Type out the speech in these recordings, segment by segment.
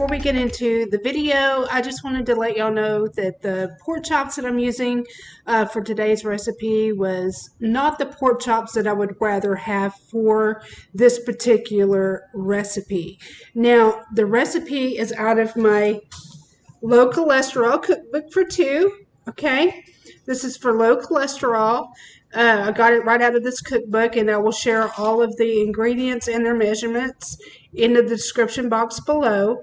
before we get into the video, I just wanted to let y'all know that the pork chops that I'm using for today's recipe was not the pork chops that I would rather have for this particular recipe. Now, the recipe is out of my low cholesterol cookbook for two. Okay, this is for low cholesterol. I got it right out of this cookbook, and I will share all of the ingredients and their measurements in the description box below.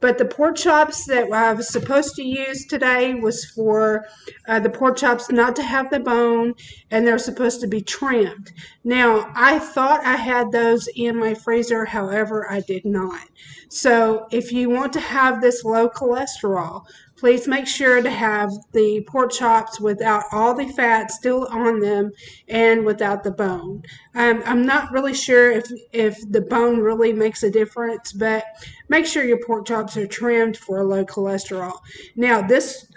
But the pork chops that I was supposed to use today was for the pork chops not to have the bone, and they're supposed to be trimmed. Now, I thought I had those in my freezer, however, I did not. So if you want to have this low cholesterol, please make sure to have the pork chops without all the fat still on them and without the bone. I'm not really sure if the bone really makes a difference, but make sure your pork chops are trimmed for low cholesterol. Now, this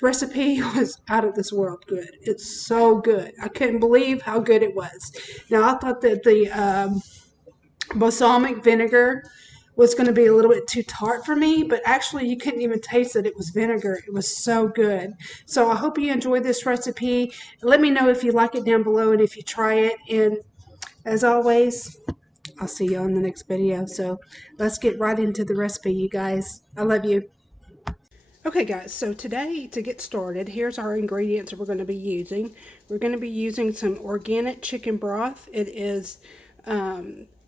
recipe was out of this world good. It's so good. I couldn't believe how good it was. Now, I thought that the balsamic vinegar was going to be a little bit too tart for me, but actually you couldn't even taste that it was vinegar. It was so good. So I hope you enjoyed this recipe. Let me know if you like it down below and if you try it. And as always, I'll see you on the next video. So let's get right into the recipe, you guys. I love you. Okay guys, so today to get started, here's our ingredients that we're going to be using. We're going to be using some organic chicken broth. It is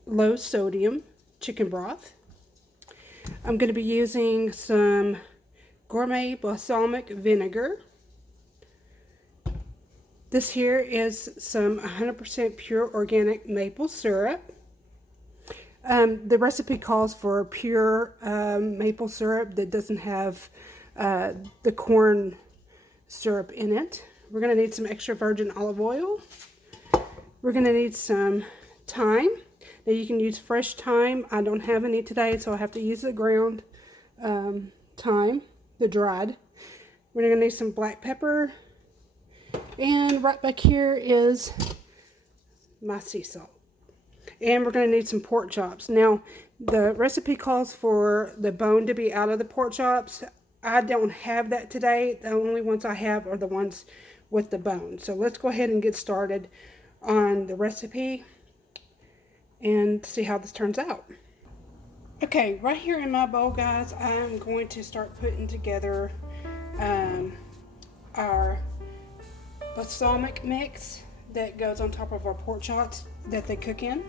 low sodium chicken broth. I'm going to be using some gourmet balsamic vinegar. This here is some 100% pure organic maple syrup. The recipe calls for pure maple syrup that doesn't have the corn syrup in it. We're going to need some extra virgin olive oil. We're going to need some thyme. Now you can use fresh thyme. I don't have any today, so I have to use the ground thyme, the dried. We're going to need some black pepper. And right back here is my sea salt. And we're going to need some pork chops. Now, the recipe calls for the bone to be out of the pork chops. I don't have that today. The only ones I have are the ones with the bone. So let's go ahead and get started on the recipe and see how this turns out. Okay, right here in my bowl, guys, I'm going to start putting together our balsamic mix that goes on top of our pork chops that they cook in.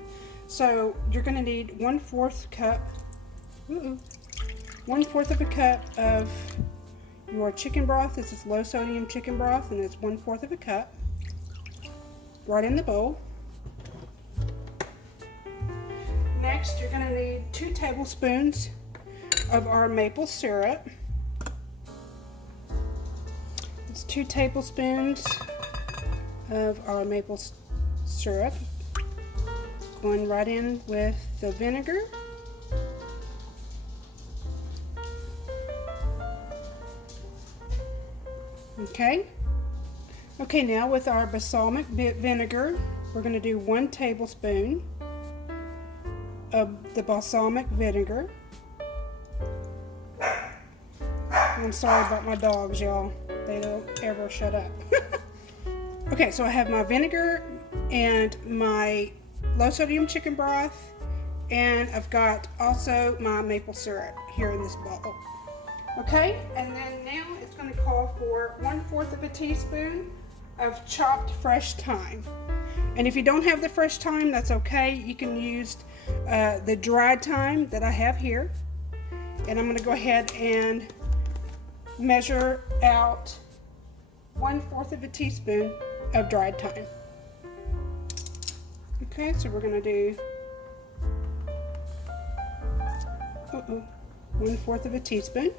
So you're going to need 1/4 cup, 1/4 of a cup of your chicken broth. This is low sodium chicken broth, and it's 1/4 of a cup right in the bowl. Next, you're going to need 2 tablespoons of our maple syrup. It's 2 tablespoons of our maple syrup. Going right in with the vinegar. Okay. Okay, now with our balsamic vinegar, we're going to do 1 tablespoon of the balsamic vinegar. I'm sorry about my dogs, y'all. They don't ever shut up. Okay, so I have my vinegar and my low sodium chicken broth, and I've got also my maple syrup here in this bowl. Okay, and then now it's going to call for 1/4 of a teaspoon of chopped fresh thyme. And if you don't have the fresh thyme, that's okay. You can use the dried thyme that I have here. And I'm going to go ahead and measure out 1/4 of a teaspoon of dried thyme. Okay, so we're going to do 1/4 of a teaspoon.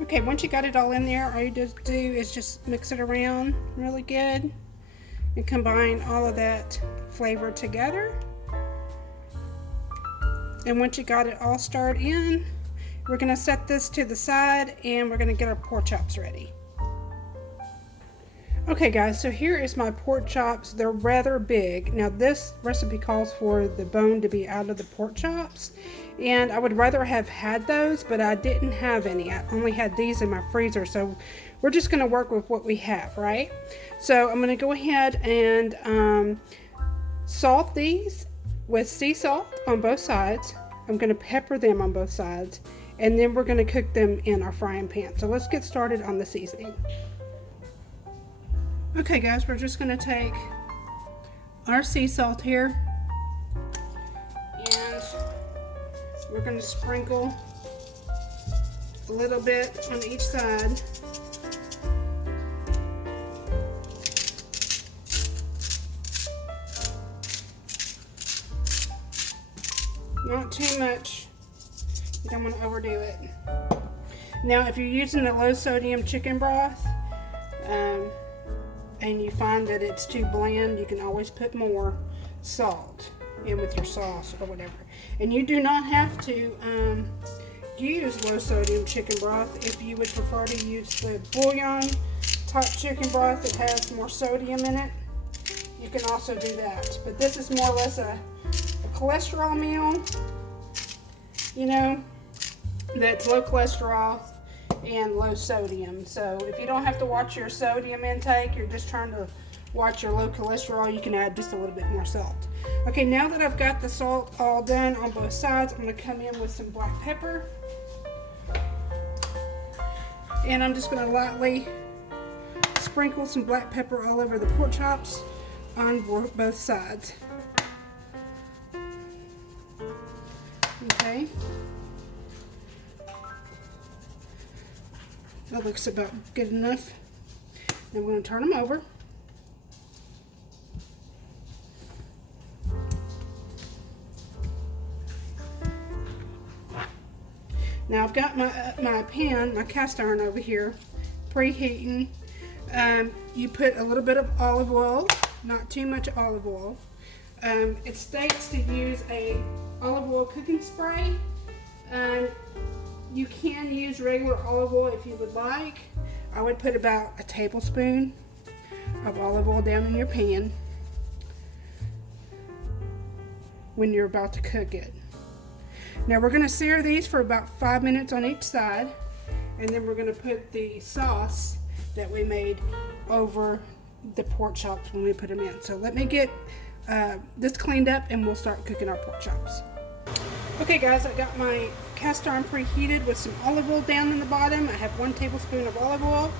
Okay, once you got it all in there, all you just do is just mix it around really good and combine all of that flavor together. And once you got it all stirred in, we're going to set this to the side and we're going to get our pork chops ready. Okay guys, so here is my pork chops. They're rather big. Now this recipe calls for the bone to be out of the pork chops, and I would rather have had those, but I didn't have any. I only had these in my freezer, so we're just going to work with what we have, right? So I'm going to go ahead and salt these with sea salt on both sides. I'm going to pepper them on both sides, and then we're going to cook them in our frying pan. So let's get started on the seasoning. Okay guys, we're just going to take our sea salt here, and we're going to sprinkle a little bit on each side. Not too much. You don't want to overdo it. Now if you're using the low sodium chicken broth, and you find that it's too bland, you can always put more salt in with your sauce or whatever. And you do not have to use low sodium chicken broth if you would prefer to use the bouillon type chicken broth that has more sodium in it. You can also do that. But this is more or less a cholesterol meal, you know, that's low cholesterol and low sodium. So if you don't have to watch your sodium intake, you're just trying to watch your low cholesterol, you can add just a little bit more salt. Okay, now that I've got the salt all done on both sides, I'm going to come in with some black pepper, and I'm just going to lightly sprinkle some black pepper all over the pork chops on both sides. Okay, that looks about good enough. Now we're going to turn them over. Now I've got my pan, my cast iron over here, preheating. You put a little bit of olive oil, not too much olive oil. It states to use a olive oil cooking spray. You can use regular olive oil if you would like. I would put about a tablespoon of olive oil down in your pan when you're about to cook it. Now we're going to sear these for about 5 minutes on each side, and then we're going to put the sauce that we made over the pork chops when we put them in. So let me get this cleaned up and we'll start cooking our pork chops. Okay guys, I got my cast iron preheated with some olive oil down in the bottom. I have 1 tablespoon of olive oil.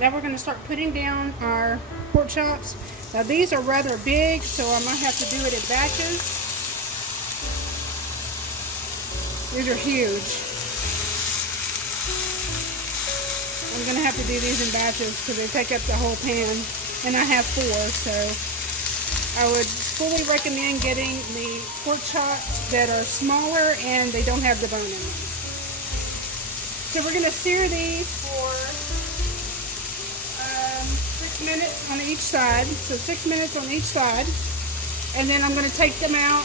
Now we're going to start putting down our pork chops. Now these are rather big, so I might have to do it in batches. These are huge. I'm going to have to do these in batches because they take up the whole pan, and I have 4, so I would fully recommend getting the pork chops that are smaller and they don't have the bone in them. So we're going to sear these for 6 minutes on each side. So 6 minutes on each side. And then I'm going to take them out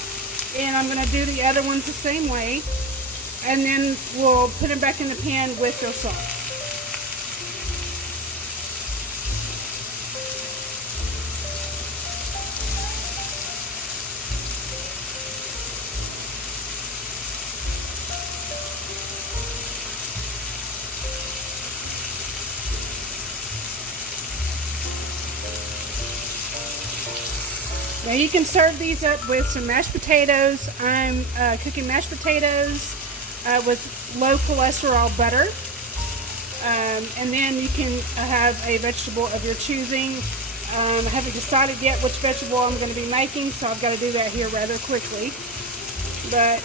and I'm going to do the other ones the same way. And then we'll put them back in the pan with their sauce. Now you can serve these up with some mashed potatoes. I'm cooking mashed potatoes with low cholesterol butter. And then you can have a vegetable of your choosing. I haven't decided yet which vegetable I'm going to be making, so I've got to do that here rather quickly. But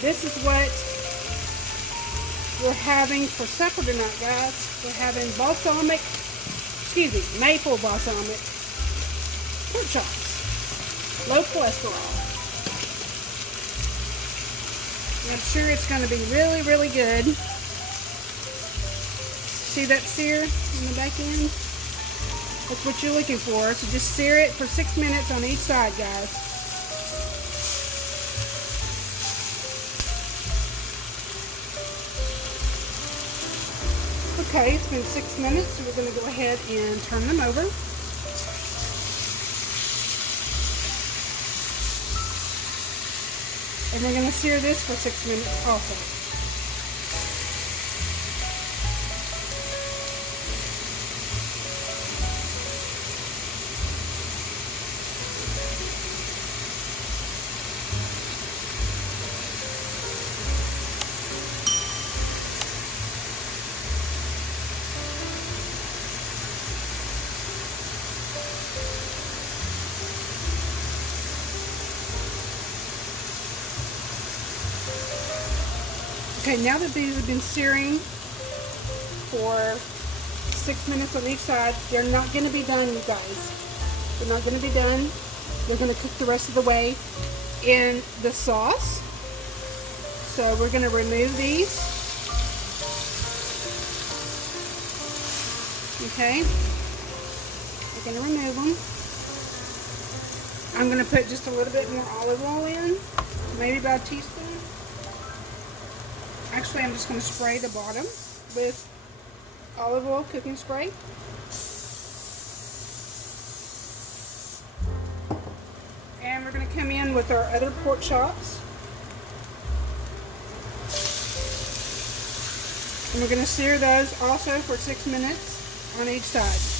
this is what we're having for supper tonight, guys. We're having Maple-Balsamic Porkchops. Low cholesterol. I'm sure it's going to be really, really good. See that sear in the back end? That's what you're looking for. So just sear it for 6 minutes on each side, guys. Okay, it's been 6 minutes, so we're going to go ahead and turn them over. And we're going to sear this for 6 minutes also. Okay, now that these have been searing for 6 minutes on each side, they're not going to be done, you guys. They're not going to be done. They're going to cook the rest of the way in the sauce. So we're going to remove these. Okay, we're going to remove them. I'm going to put just a little bit more olive oil in, maybe about a teaspoon. Actually, I'm just going to spray the bottom with olive oil cooking spray. And we're going to come in with our other pork chops. And we're going to sear those also for 6 minutes on each side.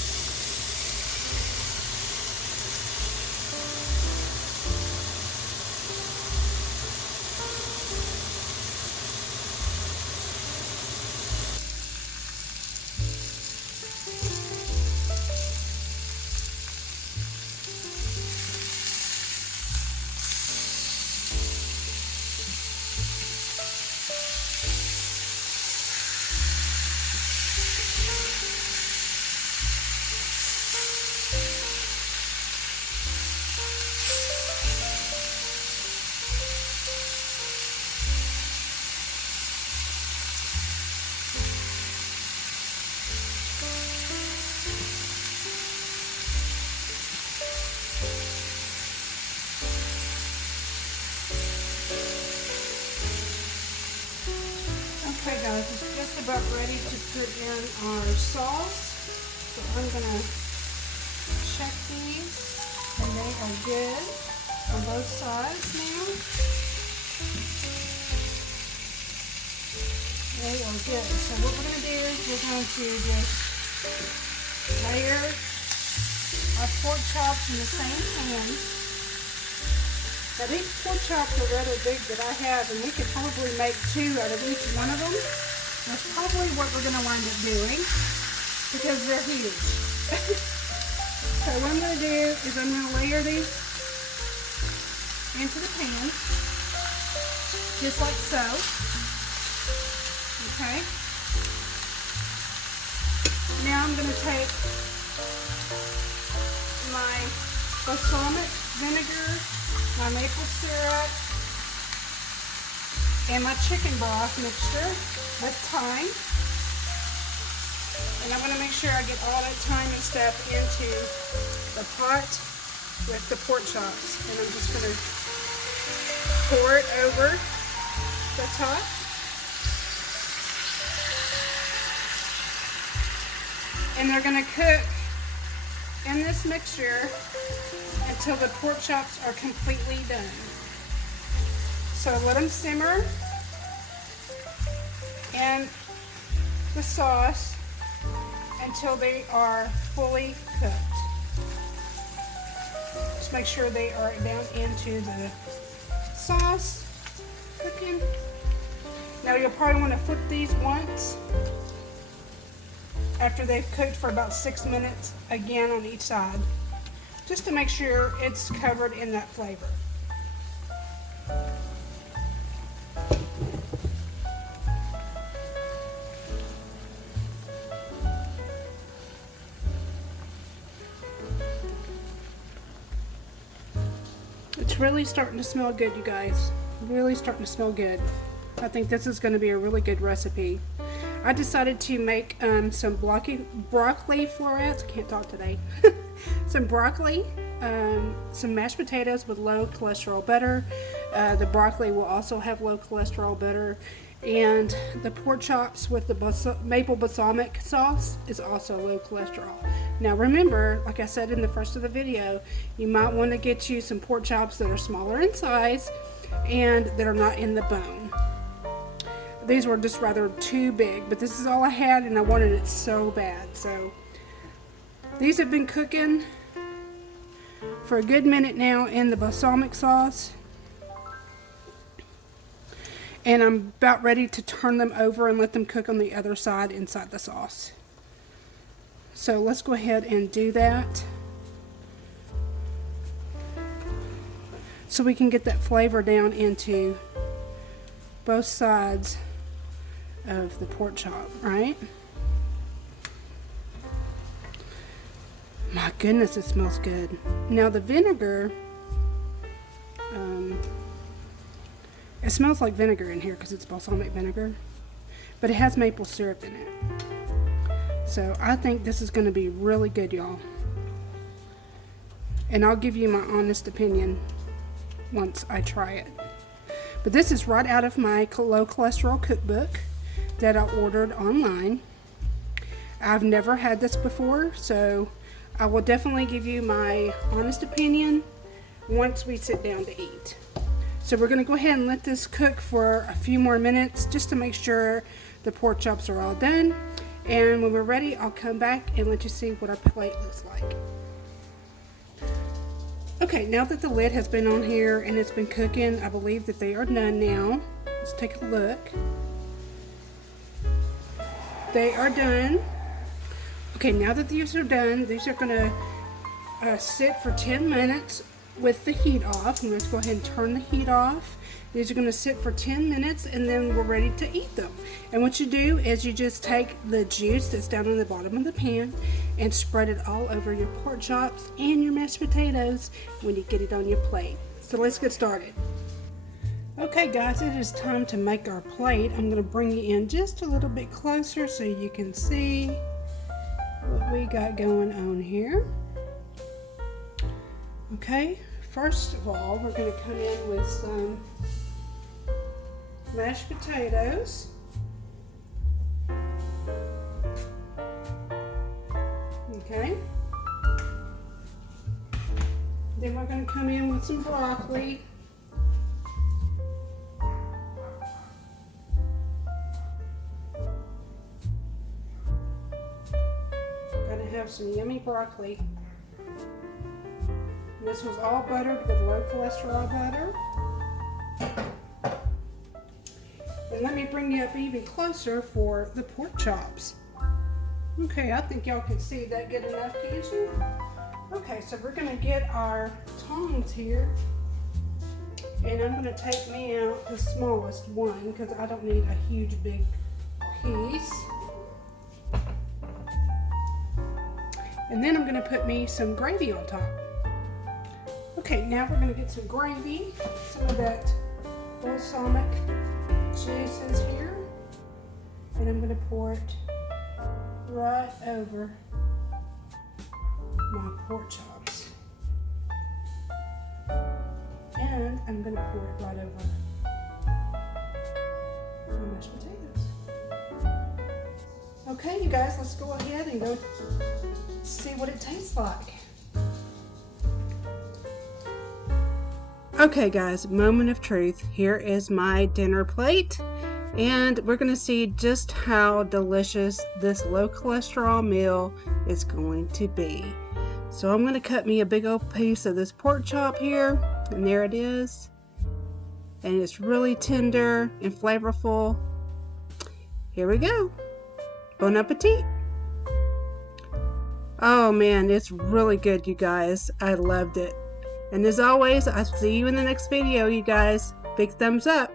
Okay guys, it's just about ready to put in our sauce. So I'm going to check these, and they are good on both sides now. They are good. So what we're going to do is we're going to just layer our pork chops in the same pan. Now these pork chops are rather big that I have, and we could probably make 2 out of each one of them. That's probably what we're going to wind up doing because they're huge. So what I'm going to do is I'm going to layer these into the pan, just like so. Okay. Now I'm going to take my balsamic vinegar, my maple syrup, and my chicken broth mixture with thyme. And I'm going to make sure I get all that thyme and stuff into the pot with the pork chops. And I'm just going to pour it over the top. And they're going to cook in this mixture until the pork chops are completely done. So let them simmer in the sauce until they are fully cooked. Just make sure they are down into the sauce cooking. Now you'll probably want to flip these once after they've cooked for about 6 minutes again on each side, just to make sure it's covered in that flavor. It's really starting to smell good, you guys. Really starting to smell good. I think this is going to be a really good recipe. I decided to make some broccoli florets. I can't talk today. Some broccoli, some mashed potatoes with low cholesterol butter. The broccoli will also have low cholesterol butter. And the pork chops with the maple balsamic sauce is also low cholesterol. Now remember, like I said in the first of the video, you might want to get you some pork chops that are smaller in size and that are not in the bone. These were just rather too big, but this is all I had and I wanted it so bad. So these have been cooking for a good minute now in the balsamic sauce. And I'm about ready to turn them over and let them cook on the other side inside the sauce. So let's go ahead and do that, so we can get that flavor down into both sides of the pork chop, right? My goodness, it smells good. Now the vinegar, it smells like vinegar in here because it's balsamic vinegar, but it has maple syrup in it. So I think this is going to be really good, y'all. And I'll give you my honest opinion once I try it. But this is right out of my low cholesterol cookbook that I ordered online. I've never had this before, so I will definitely give you my honest opinion once we sit down to eat. So we're going to go ahead and let this cook for a few more minutes just to make sure the pork chops are all done. And when we're ready, I'll come back and let you see what our plate looks like. Okay, now that the lid has been on here and it's been cooking, I believe that they are done now. Let's take a look. They are done. Okay, now that these are done, these are going to sit for 10 minutes with the heat off. And let's go ahead and turn the heat off. These are going to sit for 10 minutes and then we're ready to eat them. And what you do is you just take the juice that's down in the bottom of the pan and spread it all over your pork chops and your mashed potatoes when you get it on your plate. So let's get started. Okay guys, it is time to make our plate. I'm going to bring you in just a little bit closer so you can see what we got going on here. Okay, first of all, we're going to come in with some mashed potatoes. Okay. Then we're going to come in with some broccoli. Gotta have some yummy broccoli. This was all buttered with low cholesterol butter. And let me bring you up even closer for the pork chops. Okay, I think y'all can see that good enough, can't you? Okay, so we're going to get our tongs here. And I'm going to take me out the smallest one because I don't need a huge big piece. And then I'm going to put me some gravy on top. Okay, now we're going to get some gravy, some of that balsamic juices here, and I'm going to pour it right over my pork chops. And I'm going to pour it right over my mashed potatoes. Okay, you guys, let's go ahead and go see what it tastes like. Okay guys, moment of truth. Here is my dinner plate, and we're going to see just how delicious this low cholesterol meal is going to be. So I'm going to cut me a big old piece of this pork chop here, and there it is. And it's really tender and flavorful. Here we go. Bon appetit. Oh man, it's really good, you guys. I loved it. And as always, I'll see you in the next video, you guys. Big thumbs up.